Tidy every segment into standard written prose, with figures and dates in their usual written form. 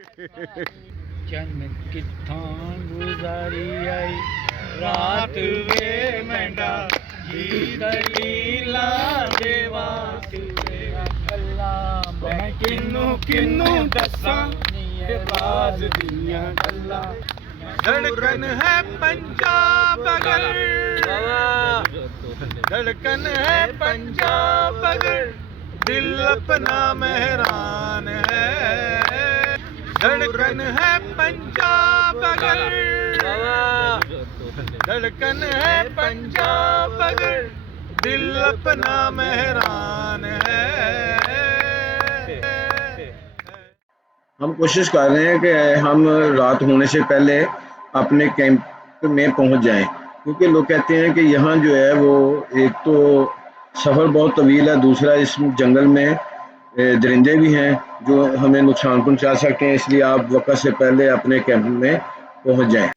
चन कित्थां गुजारी आई रात वे मेंढा जी दलीला देवा तुवे गल्ला मैं किन्नू किन्नू दसां राज दियां गल्ला धड़कन है पंजाब अगर धड़कन है पंजाब अगर दिल अपना मेहरान है धड़कन है पंजाब अगर धड़कन है पंजाब अगर दिल अपना मेहरान है। हम कोशिश कर रहे हैं कि हम रात होने से पहले अपने कैंप में पहुंच जाएं, क्योंकि लोग कहते हैं कि यहाँ जो है वो एक तो सफ़र बहुत तवील है, दूसरा इस जंगल में दरिंदे भी हैं जो हमें नुकसान पहुंचा सकते हैं, इसलिए आप वक्त से पहले अपने कैंप में पहुंच जाएं।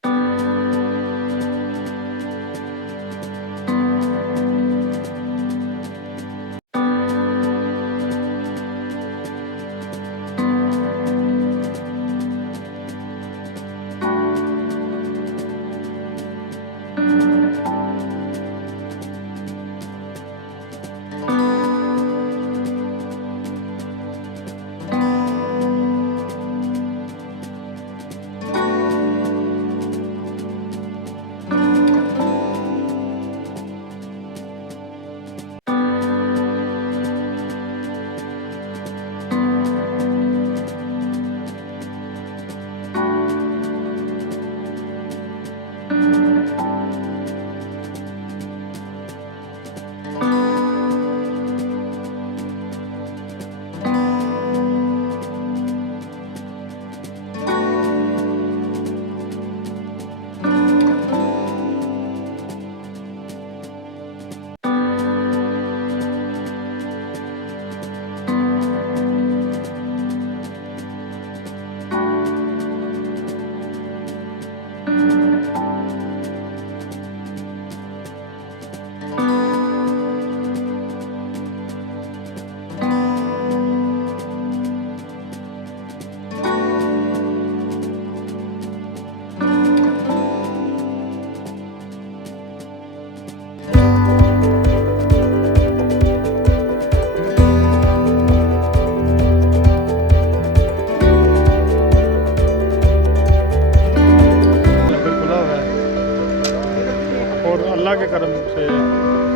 अल्लाह के करम से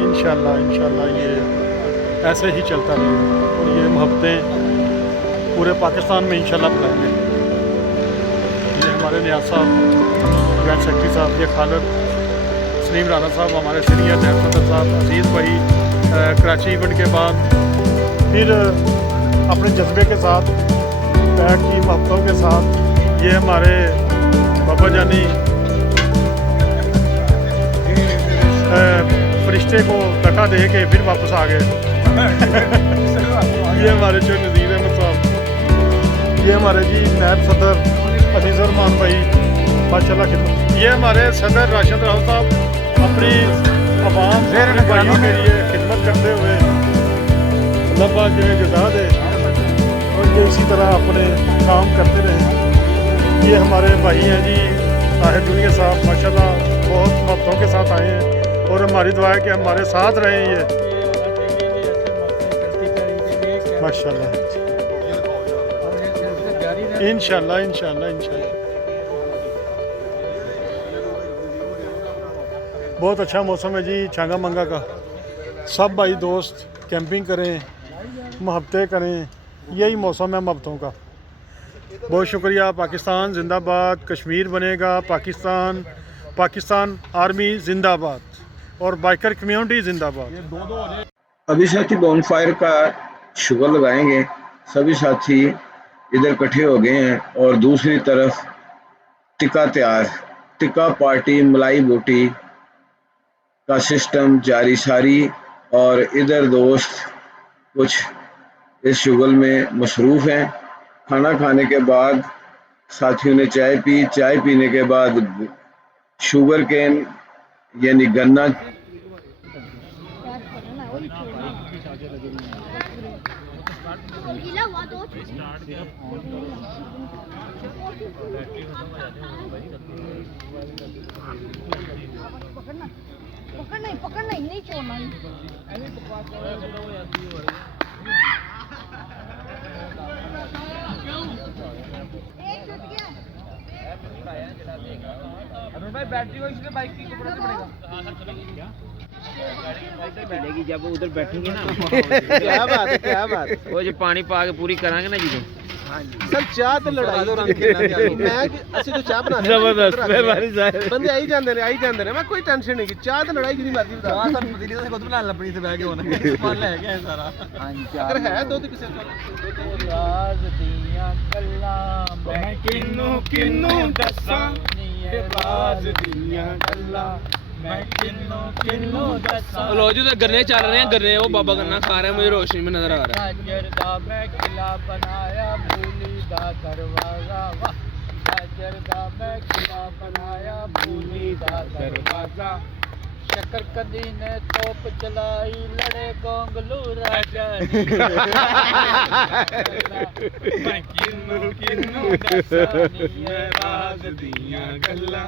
इंशाल्लाह ये ऐसे ही चलता रहेगा और ये मोहब्बतें पूरे पाकिस्तान में इंशाल्लाह फैलेंगे। ये हमारे नियाज़ साहब, जॉइंट सेक्रेटरी साहब, ये खालिद सलीम राना साहब, हमारे सीनियर नायब सदर साहब, अजीज़ भाई कराची इवेंट के बाद फिर अपने जज्बे के साथ, पैक की मोहब्बतों के साथ ये हमारे बाबा जानी फरिश्ते को धक्का दे के फिर वापस आ गए। ये हमारे जो नज़ीर अहमद साहब, ये हमारे जी नायब सदर अजीज़ रहमान भाई माशाल्लाह खिदमत, ये हमारे सदर राशिद राव साहब अपनी आवाम भाइयों के लिए खिदमत करते हुए अल्लाह पाक जिन्हें जज़ा दे और ये इसी तरह अपने काम करते रहे। ये हमारे भाई हैं जी ताहिर दुनिया साहब, माशाल्लाह बहुत मोहब्बतों के साथ आए हैं और हमारी दुआ है कि हमारे साथ रहें ये माशाल्लाह। इंशाल्लाह बहुत अच्छा मौसम है जी छांगा मंगा का। सब भाई दोस्त कैंपिंग करें, मोहब्बतें करें, यही मौसम है मोहब्बतों का। बहुत शुक्रिया। पाकिस्तान जिंदाबाद, कश्मीर बनेगा पाकिस्तान आर्मी जिंदाबाद और बाइकर कम्युनिटी जिंदाबाद। अभी साथी बॉनफायर का शुगर लगाएंगे, सभी साथी इधर इकट्ठे हो गए हैं और दूसरी तरफ टिक्का तैयार, टिक्का पार्टी मलाई बोटी का सिस्टम जारी सारी और इधर दोस्त कुछ इस शुगल में मसरूफ़ हैं। खाना खाने के बाद साथियों ने चाय पी, चाय पीने के बाद शुगर केन यानी गन्ना पकड़ना ही नहीं छोड़ना। भाई बैटरी को इसलिए बाइक की मिलेगी जब उधर बैठेंगे ना। क्या बात है, क्या बात है। वो जो पानी पा के पूरी करांगे ना जी। सर चाह ਤੇ ਲੜਾਈ ਮੈਂ ਅਸੀਂ ਤਾਂ ਚਾਹ ਬਣਾਉਂਦੇ ਜ਼ਬਰਦਸਤ ਮਹਿਰਬਾਨੀ ਸਾਹਿਬ। ਬੰਦੇ ਆਈ ਜਾਂਦੇ ਨੇ ਮੈਂ ਕੋਈ ਟੈਨਸ਼ਨ ਨਹੀਂ ਕਿ ਚਾਹ ਤੇ ਲੜਾਈ ਜਿੰਨੀ ਮਰਜ਼ੀ ਬਤਾ ਚਾਹ ਤੁਹਾਨੂੰ ਪਤੀ ਨਹੀਂ ਖੁਦ ਬਣਾ ਲੱਭਣੀ ਤੇ ਬਹਿ ਕੇ ਹੋਣਾ ਸਮਾਨ ਲੈ ਕੇ ਆਏ ਸਾਰਾ ਅਗਰ ਹੈ ਦੁੱਧ ਕਿਸੇ ਕੋਲ ਰਾਜ਼ ਦੀਆਂ ਗੱਲਾਂ ਮੈਂ ਕਿੰਨੂੰ ਦੱਸਾਂ ਨੀ ਰਾਜ਼ ਦੀਆਂ ਗੱਲਾਂ मैं किन्नू दसा। लो जी तो गन्ने चल रहे हैं, गन्ने वो बाबा गन्ना खा रहे हैं, मुझे रोशनी में नजर आ रहा है। गाजर दा मैं किला बनाया मूली दा दरवाजा, वाह गाजर दा मैं किला बनाया मूली दा दरवाजा। शकरकंदी ने तोप चलाई लड़े गोंगलू राजा। मैं किन्नू दसा नी राज दियां गल्लां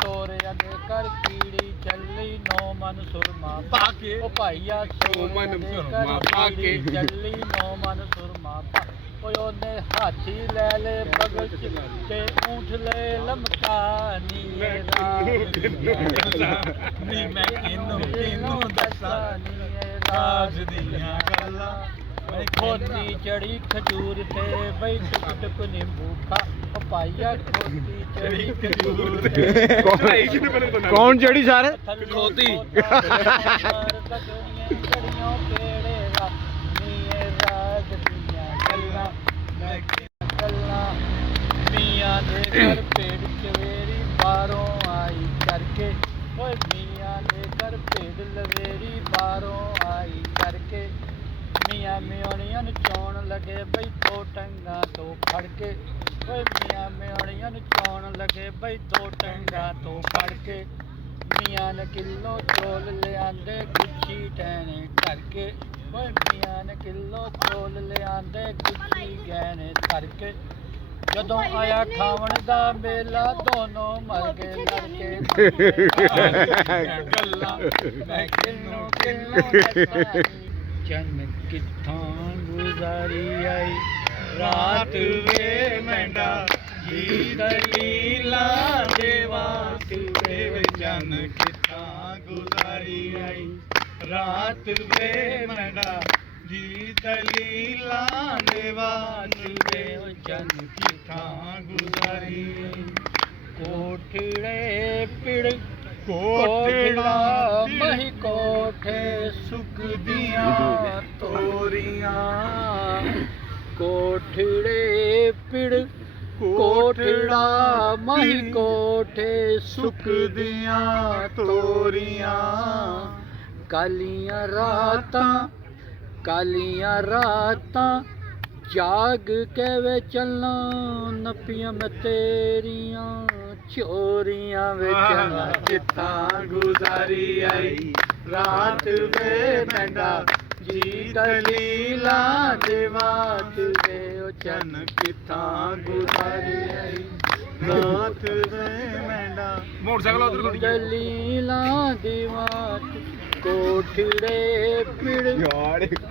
सोरिया दे कर कीड़ी चली नौ मन सुरमा पाके ओ भाईया सो मन सुरमा पाके चली नौ मन सुरमा पा ओए ओने हाथी ले ले बगल च ते ऊंट ले लमका नी नी मैं किन्नू दसा नी राज दियां गल्लां खोती चढ़ी खजूर थे बई टुक टुक नींबू खा ओ भाईया खोती चढ़ी खजूर कौन चढ़ी सर? खोती मियां दे घर पेड़ चवेरी बारों आई करके ओए मियां दे घर पेड़ लवेरी बारों आई करके मियां मियोनियां चौन लगे बई दो टंगा तो फड़ के ओए मियां मियोनियां चौन लगे बई दो टंगा तो फड़ के मियां ने किलो चोल ले आंदे गुच्छी टहने करके ओए मियां ने किलो चोल ले आंदे गुच्छी गहने करके ਜਦੋਂ ਆਇਆ ਖਾਵਣ ਦਾ ਮੇਲਾ ਦੋਨੋਂ ਮਰ ਗਏ ਲੜਕੇ ਗੱਲਾਂ ਮੈਂ ਕਿੰਨੂ ਦੱਸਾਂ ਜਨ ਕਿੱਥੋਂ ਗੁਜ਼ਾਰੀ ਆਈ ਰਾਤ ਵੇ ਮੈਂਡਾ ਜੀ ਦਲੀਲਾਂ ਦੇ ਵਾਟ ਵੇ ਜਨ ਕਿੱਥਾਂ ਗੁਜ਼ਾਰੀ ਆਈ ਰਾਤ ਵੇ ਮੈਂਡਾ जी दलीला देवाजुबे जन की थां गुजारी कोठड़े पिड़ कोठड़ा मही कोठे सुख दिया तोरियां कोठड़े पिड़ कोठड़ा मही कोठे सुख दिया तोरियां कालियां रातां जाग के वे चलना नपियां में तेरियां चोरियां वे चलना कित्थां गुजारी आई रात वे मैंडा जी दलीला देवात वे ओ चन कित्थां गुजारी आई रात वे मैंडा मोटरसाइकिल उधर दलीला देवात कोठड़े पिड़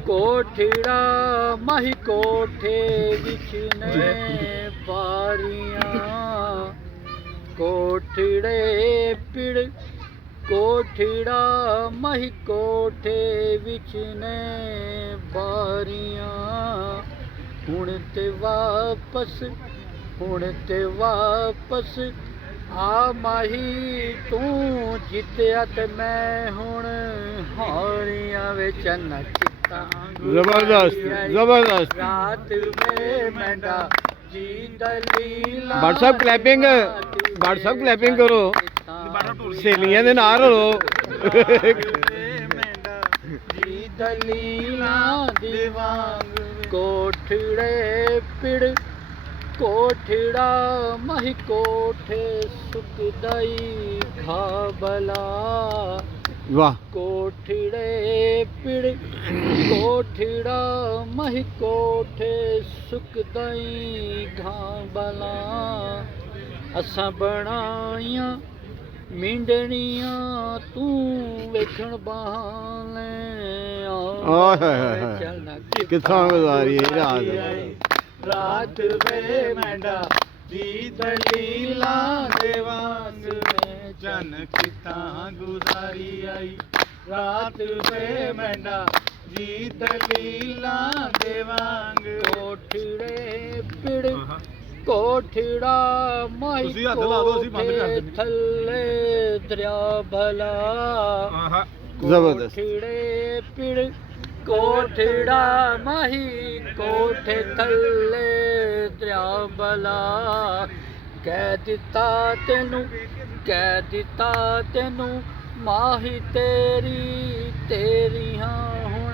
कोठड़ा माही कोठे विच ने बारियां कोठड़े पिड़ कोठड़ा माही कोठे विच ने बारियां हुण ते वापस आ माही तू जितया ते मैं हुण हारियां विच नचता जबरदस्त रात में मैंडा जी दलीला व्हाट्सएप क्लैपिंग करो सहेलियां दे नाल रलो जी दलीला दीवांग कोठड़े पिड़ कोठड़ा मही कोठे सुखदाई घाबला वाह कोठड़े पिड़ कोठड़ा मही कोठे सुखदाई घाबला ਅਸਾਂ ਬਣਾਈਆਂ ਮਿੰਡਣੀਆਂ ਤੂੰ ਵੇਖਣ ਬਹਾਨੇ ਆਏ ਹਾਏ ਹਾਏ ਹਾਏ। ਚੱਲਣਾ ਕਿੱਥੋਂ ਗੁਜ਼ਾਰੀ ਇਹ ਰਾਤ ਰਾਤ ਵੇ ਮੈਂਡਾ ਦੀ ਦਲੀਲਾਂ ਦੇ ਵਾਂਗ ਵੇ ਜਨ ਕਿੱਥਾਂ ਗੁਜ਼ਾਰੀ ਆਈ ਰਾਤ ਵੇ ਮੈਂਡਾ ਜੀ ਦਲੀਲਾਂ ਦੇ ਵਾਂਗ ਕੋਠੜੇ ਪਿੜ ਕੋਠੜਾ ਮਾਈ ਤੁਸੀਂ ਹੱਥ ਲਾ ਦਿਓ, ਅਸੀਂ ਬੰਦ ਕਰ ਦਿੰਦੇ। ਥੱਲੇ ਦਰਿਆ ਭਲਾ ਜ਼ਬਰਦਸਤ। ਕੋਠੜੇ ਪਿੜ ਕੋਠੜਾ ਮਾਹੀ ਕੋਠੇ ਥੱਲੇ ਦਰਿਆ ਭਲਾ ਕਹਿ ਦਿੱਤਾ ਤੈਨੂੰ ਮਾਹੀ ਤੇਰੀ ਹਾਂ ਹੁਣ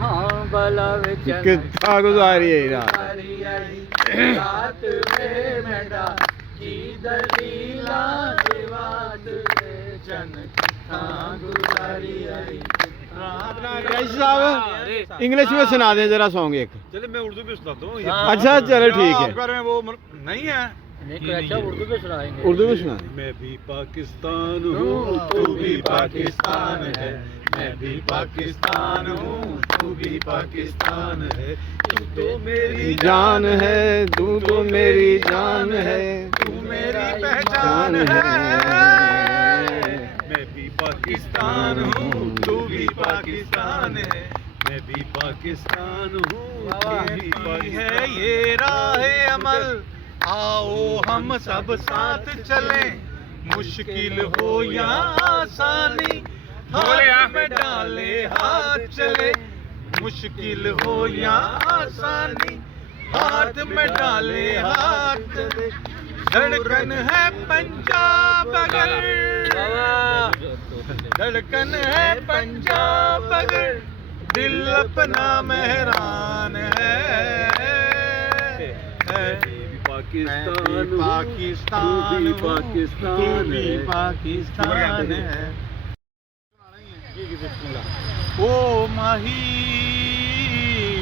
ਹਾਂ ਭਲਾ ਵਿੱਚ ਕਿੱਥੋਂ ਗੁਜ਼ਾਰੀ ਇਹ ਰਾਤ ਰਾਤ ਵੇ ਮੈਂਡਾ ਜੀ ਦਲੀਲਾਂ ਦੇ ਵਾਦ ਵੇ ਜਨ ਕਿੱਥਾਂ ਗੁਜ਼ਾਰੀ ਆਈ रईस साहब इंग्लिश में सुना दें जरा सॉन्ग एक। चलिए मैं उर्दू में सुना दूँ। अच्छा चलो ठीक है, आप कर रहे हैं वो नहीं है। नहीं अच्छा उर्दू में सुनाएंगे उर्दू में सुना दें। मैं भी पाकिस्तान हूँ तू भी पाकिस्तान है, मैं भी पाकिस्तान हूँ तू भी पाकिस्तान है, तू तो मेरी जान है तू तो मेरी जान है तू मेरी पहचान है। मैं भी पाकिस्तान हूँ तू भी पाकिस्तान है, मैं भी पाकिस्तान हूँ यही है ये राह अमल, आओ हम सब साथ चलें, मुश्किल हो या आसानी हाथ में डाले हाथ चले, मुश्किल हो या आसानी हाथ में डाले हाथ चले, धड़कन है पंजाब अगर धड़कन है पंजाब अगर दिल अपना मेहरान है पाकिस्तान पाकिस्तान पाकिस्तान पाकिस्तान है। ओ माही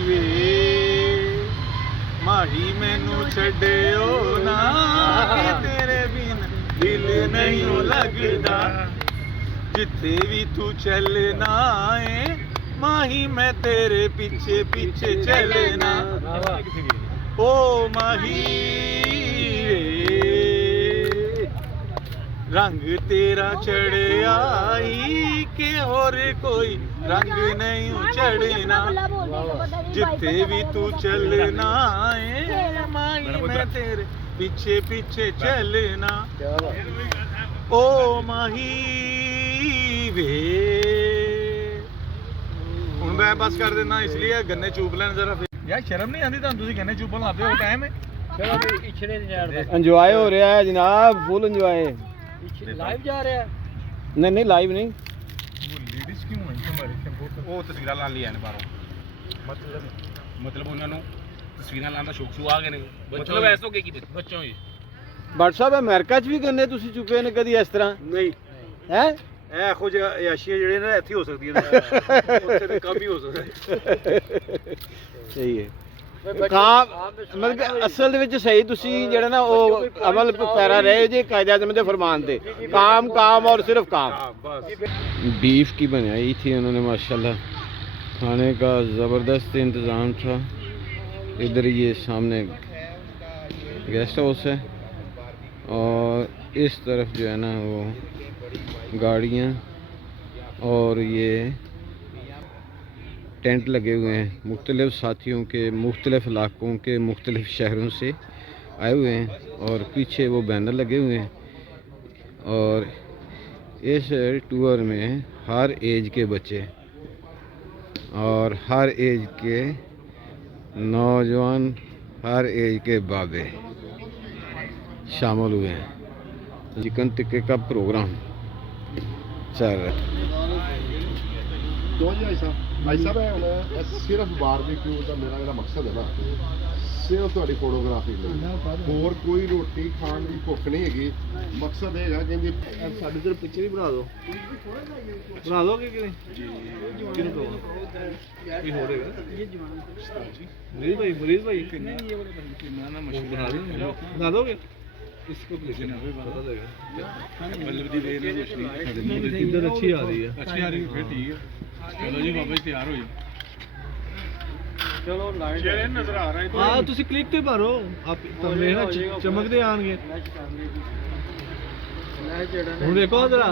वे माही मैनू छड्डियो ना कि तेरे बिन दिल नहीं लगदा, जिथे भी तू चलना है माही मैं तेरे पीछे पीछे चलना। ओ माही रंग तेरा चढ़ आई के और कोई रंग नहीं चढ़ना, जिथे भी तू चलना है माही मैं तेरे पीछे पीछे चलना। ओ माही वे ਹੁਣ ਮੈਂ ਬਸ ਕਰ ਦੇਣਾ इसलिए गन्ने चूप ਲੈਣ ਜ਼ਰਾ ਫਿਰ ਯਾਰ ਸ਼ਰਮ ਨਹੀਂ ਆਉਂਦੀ ਤੁਹਾਨੂੰ, ਤੁਸੀਂ ਗੰਨੇ ਚੂਪਣ ਲਾਦੇ ਹੋ ਟਾਈਮ ਹੈ। चलो भी इछड़े नहीं जा रहे एंजॉय हो रहा है जनाब, फुल एंजॉय। लाइव जा रहे हैं नहीं लाइव नहीं, ਲੇਡੀਜ਼ ਕਿਉਂ ਆਈ ਤੁਹਾਡੇ ਉਹ ਤਸਵੀਰਾਂ ਲਾ ਲਈਆਂ ਨੇ ਬਾਹਰੋਂ, ਮਤਲਬ ਉਹਨਾਂ ਨੂੰ ਤਸਵੀਰਾਂ ਲਾਉਣ ਦਾ ਸ਼ੌਕ ਸ਼ੂ ਆ ਗਏ ਨੇ, ਮਤਲਬ ਐਸੋ ਕੀ ਕੀਤੇ ਬੱਚੋਂ ਹੀ बट साहब अमेरिका च भी गन्ने तुसी चुके ने कदी इस तरह ਨਹੀਂ है? ਇਹੋ ਜਿਹੇ ਅਯਾਸ਼ੀਆਂ ਜਿਹੜੇ ਨੇ ਇੱਥੇ ਹੋ ਸਕਦੀਆਂ ਨੇ, ਉੱਥੇ ਤੇ ਕੰਮ ਹੀ ਹੋ ਸਕਦਾ। सही है काम मतलब कि असल ਦੇ ਵਿੱਚ ਸਹੀ ਤੁਸੀਂ ਜਿਹੜਾ ਨਾ ਉਹ ਅਮਲ ਪੈਰਾ ਰਹੇ ਜੇ ਕਾਇਦੇ ਆਜ਼ਮ ਦੇ फरमान ਦੇ काम काम और सिर्फ काम। बीफ की बनाई थी उन्होंने माशाल्लाह, खाने का ज़बरदस्त इंतज़ाम था। इधर ये सामने गेस्ट हाउस है और इस तरफ जो है ना वो गाड़ियाँ और ये टेंट लगे हुए हैं, मुख्तलिफ़ साथियों के मुख्तलिफ़ इलाक़ों के मुख्तलिफ़ शहरों से आए हुए हैं और पीछे वो बैनर लगे हुए हैं। और इस टूर में हर एज के बच्चे और हर एज के नौजवान, हर एज के बाबे शामिल हुए हैं। चिकन टिक्के का प्रोग्राम चल रहा है। भाई साहब है सिर्फ बारबेक्यू का मेरा ਜਿਹੜਾ ਮਕਸਦ ਹੈ ਨਾ ਸਿਰਫ ਤੁਹਾਡੀ ਫੋਟੋਗ੍ਰਾਫੀ ਲਈ, ਹੋਰ ਕੋਈ ਰੋਟੀ ਖਾਣ ਦੀ ਭੁੱਖ ਨਹੀਂ ਹੈਗੀ। ਮਕਸਦ ਇਹ ਹੈਗਾ ਕਿ ਸਾਡੇ ਸਿਰ ਪਿੱਛੇ ਵੀ ਬਣਾ ਦਿਓ, ਬਣਾ ਦੋਗੇ ਕਿ ਨਹੀਂ? ਕਿਹਨੂੰ ਕਹੋ ਕੀ ਹੋ ਰਿਹਾ ਇਹ ਜਵਾਨ ਮਰੀਜ਼ ਭਾਈ ਕਿੰਨਾ ਨਾ ਮਸ਼ਹੂਰ ਬਣਾ ਦੋਗੇ इधर अच्छी आ रही है फिर ठीक है चलो जी बाबा जी तैयार हो जाओ चलो लाइट नजर आ रहा है हाँ तुसी क्लिक ते मारो आप तमने ना चमकदे आਣਗੇ ਹੁਣ ਦੇਖੋ ਜਰਾ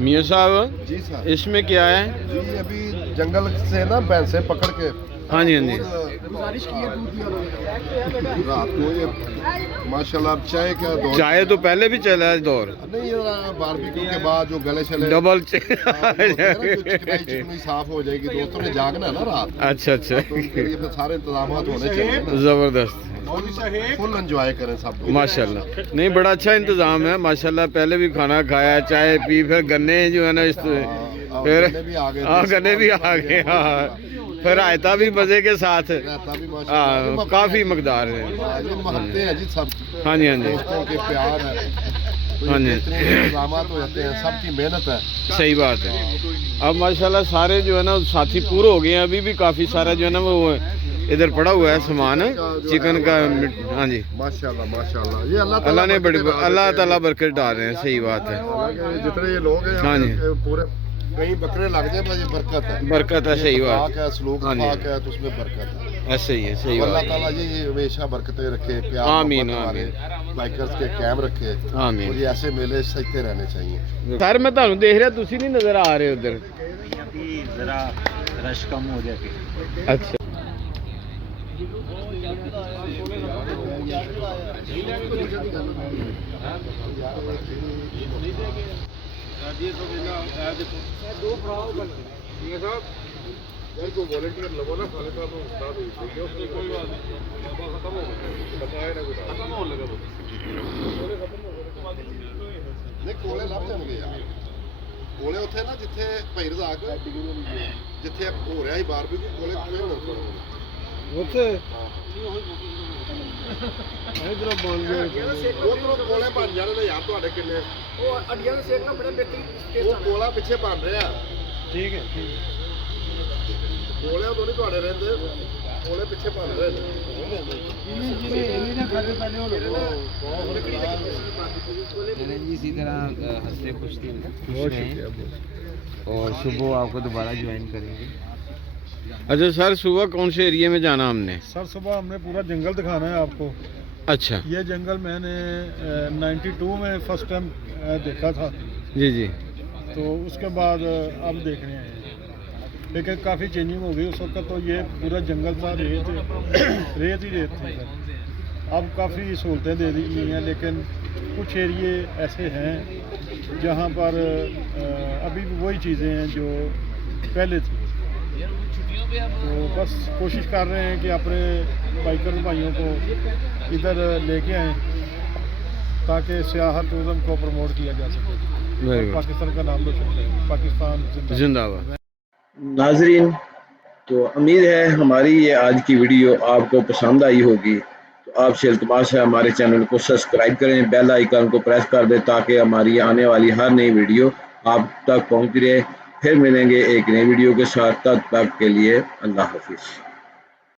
मियाँ साहब जी सर इसमें क्या है? जी अभी जंगल से ना भैंसे पकड़ के हाँ जी हाँ जी रात को ये माशाल्लाह अब चाय का दौर चाय तो पहले भी चला है दौर नहीं ये बारबेक्यू के बाद जो गले शले डबल चिकनाई साफ हो जाएगी दोस्तों ने जागना है ना रात अच्छा अच्छा तो उसके लिए फिर सारे इंतजाम होने चाहिए ना। जबरदस्त फुल एंजॉय करें सब लोग। माशाल्लाह नहीं बड़ा अच्छा इंतजाम है माशाल्लाह पहले भी खाना खाया चाय पी फिर गन्ने जो है ना इस फिर गन्ने भी आ गए हाँ गन्ने भी आ गए हाँ फिर रायता भी मजे के साथ रहता भी माशाल्लाह हाँ काफी मकदार है ये महत्ते हैं जी सब हाँ जी हाँ जी दोस्तों के प्यार है हाँ जी इंतजाम हो जाते हैं सबकी मेहनत है सही बात है अब माशाल्लाह सारे जो है ना साथी पूरे हो गए हैं अभी भी काफी सारा जो है ना वो इधर पड़ा हुआ है सामान चिकन का हाँ जी माशाल्लाह ये अल्लाह ने बड़ी अल्लाह ताला बरकत डाल रहे हैं सही बात है जितने ये लोग हैं हाँ जी पूरे कहीं बकरे लग जाए पर ये बरकत है बरकत है सही बात पाक है सलूक हाँ जी। पाक है तो उसमें बरकत है ऐसे ही है सही अल्लाह बात ताला ये हमेशा बरकतें रखे प्यार आमीन, मोहब्बत हमारे बाइकर्स के कायम रखे आमीन। और ये ऐसे मेले सजते रहने चाहिए सर मैं ਤੁਹਾਨੂੰ देख रहा ਤੁਸੀਂ नहीं नजर आ रहे उधर जरा रश कम हो जाए अच्छा ਨਹੀਂ ਕੋਲੇ ਲੱਭ ਜਾਣਗੇ ਯਾਰ ਕੋਲੇ ਉੱਥੇ ਨਾ ਜਿੱਥੇ ਭਾਈ ਰਜ਼ਾਕ ਜਿੱਥੇ ਹੋ ਰਿਹਾ ਸੀ ਬਾਰਬੀਕਿਊ ਕੋਲੇ ਕੋਈ ਹੋਰ ਕਰੋ ਉੱਥੇ ਇਧਰੋਂ ਬਣ ਗਏ ਉਧਰੋਂ ਕੋਲੇ ਬਣ ਜਾਣੇ ਨੇ ਯਾਰ ਤੁਹਾਡੇ ਕਿੰਨੇ ਉਹ ਅੱਡੀਆਂ ਦੇ ਸੇਕ ਨਾਲ ਬੜੇ ਬਿਹਤਰੀਨ ਉਹ ਕੋਲਾ ਪਿੱਛੇ ਬਣ ਰਿਹਾ ਠੀਕ ਹੈ ਕੋਲੇ ਉਦੋਂ ਨਹੀਂ ਤੁਹਾਡੇ ਰਹਿੰਦੇ ਕੋਲੇ ਪਿੱਛੇ ਬਣ ਰਹੇ ਨੇ जी इसी तरह हंसते खुश रहें और सुबह आपको दोबारा ज्वाइन करेंगे अच्छा सर सुबह कौन से एरिया में जाना हमने सर सुबह हमने पूरा जंगल दिखाना है आपको अच्छा ये जंगल मैंने 92 में फर्स्ट टाइम देखा था जी जी तो उसके बाद अब देखने आए हैं लेकिन काफ़ी चेंजिंग हो गई उस वक्त तो ये पूरा जंगल था रेत रेत ही रेत थी सर अब काफ़ी सहूलतें दे दी गई हैं लेकिन कुछ एरिए ऐसे हैं जहाँ पर अभी भी वही चीज़ें हैं जो पहले थी तो बस कोशिश कर रहे हैं कि अपने बाइकर भाइयों को इधर लेके आएँ ताकि सियाहत टूरिज़्म को प्रमोट किया जा सके वेरी गुड पाकिस्तान का नाम रोशन करें पाकिस्तान जिंदाबाद नाजरीन तो उम्मीद है हमारी ये आज की वीडियो आपको पसंद आई होगी तो आपसे इल्तिमास है हमारे चैनल को सब्सक्राइब करें बेल आइकन को प्रेस कर दें ताकि हमारी आने वाली हर नई वीडियो आप तक पहुंच रहे फिर मिलेंगे एक नई वीडियो के साथ तब तक के लिए अल्लाह हाफिज़।